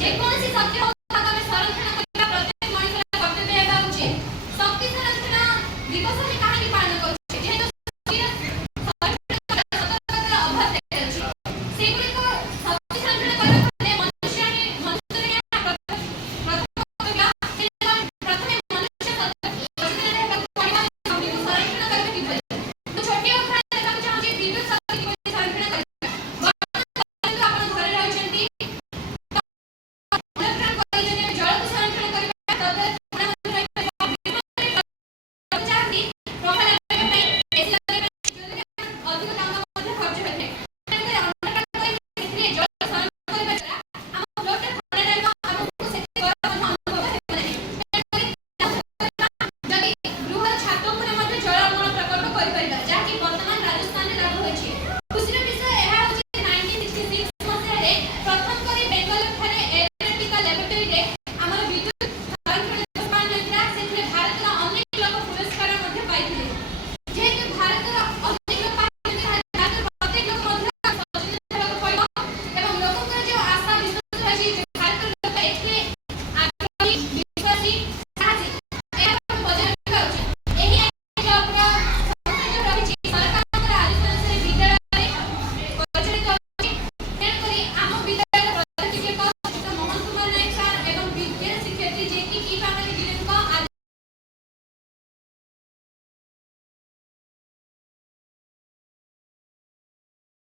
ଯେକୌଣସି ଶକ୍ତି ହଉ ତାକୁ ଆମେ ସଂରକ୍ଷଣ କରିବା ପ୍ରତ୍ୟେକ ମଣିଷର କର୍ତ୍ତବ୍ୟ ହେବା ଉଚିତ। ଶକ୍ତି ସଂରକ୍ଷଣ ଦିବସ ଆମେ କାହିଁକି ପାଳନ କରୁଛେ? ଯେହେତୁ ଶକ୍ତିର ସଂରକ୍ଷଣ ସତର୍କତାର ଅଭାବ ଦେଖାଯାଉଛି। ସେଗୁଡ଼ିକ ଶକ୍ତି ସଂରକ୍ଷଣ କରିବାକୁ ହେଲେ ମନୁଷ୍ୟର ପ୍ରଥମ ମନୁଷ୍ୟ ସଚେତନ ହେବାକୁ ପଡ଼ିବ ଶକ୍ତିକୁ ସଂରକ୍ଷଣ କରିବା କିପରି। ମୁଁ ଛୋଟିଆ ଉଦାହରଣ ଦେବାକୁ ଚାହୁଁଛି ବିଦ୍ୟୁତ ଶକ୍ତି କିପରି ସଂରକ୍ଷଣ କରିବା। ଆପଣ ଘରେ ରହିଛନ୍ତି, ଜଳକୁ ସଂରକ୍ଷଣ କରିବା ଅଧିକ ଟଙ୍କା ମଧ୍ୟ ଖର୍ଚ୍ଚ ହୋଇଥାଏ। ଯଦି ଗୃହର ଛାତ ଉପରେ ମଧ୍ୟ ଜଳ ଅମଳ ପ୍ରକଳ୍ପ କରିପାରିବା, ଯାହାକି ବର୍ତ୍ତମାନ ରାଜସ୍ଥାନରେ ଲାଗୁ ହୋଇଛି। ଖୁସିର ବିଷୟ ଏହା ହେଉଛି 1966 ମସିହାରେ ପ୍ରଥମ କରି ବେଙ୍ଗାଲୁରୁ ଠାରେ ଏରୋନଟିକା ଲ୍ୟାବରେଟୋରୀରେ ଆମର ବିଦ୍ୟୁତ ସଂରକ୍ଷଣ ଦିବସ ପାଳନ ହୋଇଥିଲା। ସେଥିରେ ଭାରତର ଅନେକ ଲୋକ ପୁରସ୍କାର ମଧ୍ୟ ପାଇଥିଲେ। ଯେହେତୁ ଭାରତର ଅନେକ ଲୋକ ପାଇଛନ୍ତି, ଭାରତର ପ୍ରତ୍ୟେକ ଲୋକ ମଧ୍ୟ ସଚେତନ ହେବାକୁ ପଡ଼ିବ ଏବଂ ଲୋକଙ୍କର ଯେଉଁ ଆଶା ବିଶ୍ୱାସ ରହିଛି ଯେ ଭାରତର ଲୋକ ଏତେ ଆଗ୍ରହୀ, ବିଶ୍ୱାସୀ, ସାହସୀ, ଏହାକୁ ବଜାୟ ରଖିବା ଉଚିତ। ଏହି ଜବର ସମସ୍ୟା ଯେଉଁ ରହିଛି ସରକାରଙ୍କର ଆଦେଶ ଅନୁସାରେ ବିଦ୍ୟାଳୟରେ ପ୍ରଚଳିତ ହେଉଛି। ତେଣୁକରି ଆମ ବିଦ୍ୟାଳୟର ପ୍ରଧାନ ଶିକ୍ଷକ ମୋହନ କୁମାର ନାୟକ ସାର୍ ଏବଂ ବିଜ୍ଞାନ ଶିକ୍ଷୟତ୍ରୀ ଯିଏକି କି ଭାବରେ